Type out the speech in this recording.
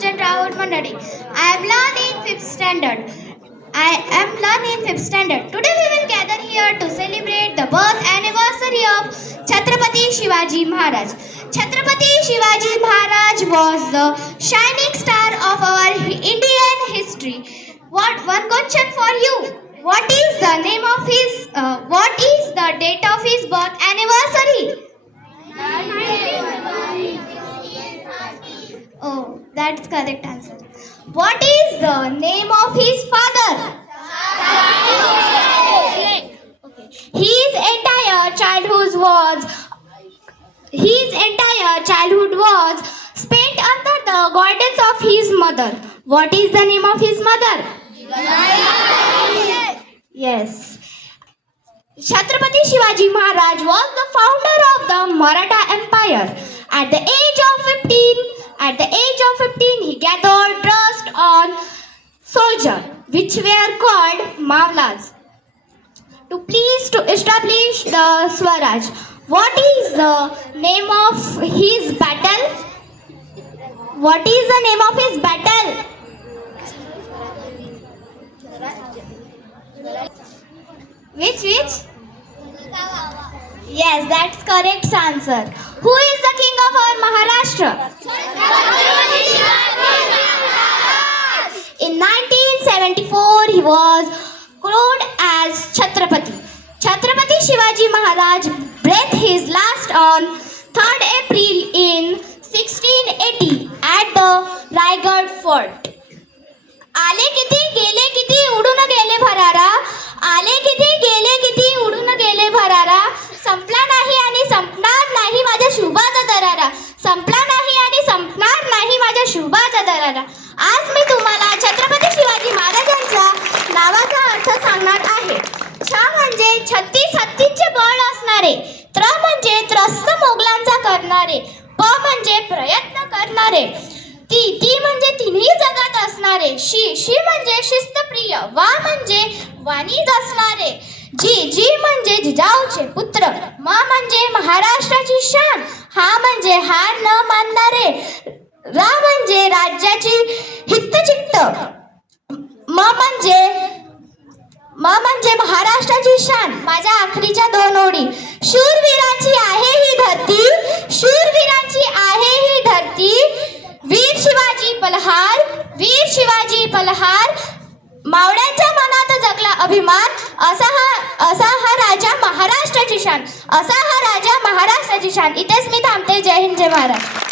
Gunjan Rawat Mandadi. I am learning in 5th standard. Today we will gather here to celebrate the birth anniversary of Chhatrapati Shivaji Maharaj. Chhatrapati Shivaji Maharaj was the shining star of our Indian history. One question for you. What is the date of his birth anniversary? Oh, that's correct answer. What is the name of his father? Okay. His entire childhood was spent under the guidance of his mother. What is the name of his mother? Yes. Chhatrapati Shivaji Maharaj was the founder of the Maratha Empire. At the age of 15, he gathered trust on soldiers, which were called Mavlas, to establish the Swaraj. What is the name of his battle? What is the name of his battle? Which? Yes, that's correct answer. Who is the king of our Maharashtra? In 1974, he was crowned as Chhatrapati. Chhatrapati Shivaji Maharaj breathed his last on 3rd April in 1680 at the Raigad Fort. आले किती गेले किती उडून गेले भरारा. आले किती गेले किती उडून गेले भरारा. संपला नाही आणि संपणार नाही माझ्या शुभाचा दरारा. संपला नाही आणि संपणार नाही माझ्या शुभाचा दरारा. आज मी तुम्हाला छत्रपती शिवाजी महाराजांच्या नावाचा अर्थ सांगणार आहे. छ म्हणजे 36 हत्तींचे बळ असणारे. त्र म्हणजे त्रस्त मोगलांचा करणारे. प म्हणजे प्रयत्न करणारे. ती म्हणजे तिन्ही जगात असणारे. शी म्हणजे शिस्तप्रिय. वा म्हणजे वाणीच असणारे. जी म्हणजे जिजाऊचे पुत्र. म म्हणजे महाराष्ट्राची शान. हा म्हणजे हार न मानणारे. रा म्हणजे राज्याची हितचित्त. म म्हणजे महाराष्ट्राची शान. माझ्या आखरीच्या 2 ओळी. शूरवीराची आहे ही धरती. शूरवीराची आहे ही धरती. वीर शिवाजी पलहार. मावळ्यांच्या मनात जगला अभिमान. असा हा राजा महाराष्ट्राची शान. इथेच मी थांबते. जय हिंद, जय महाराष्ट्र.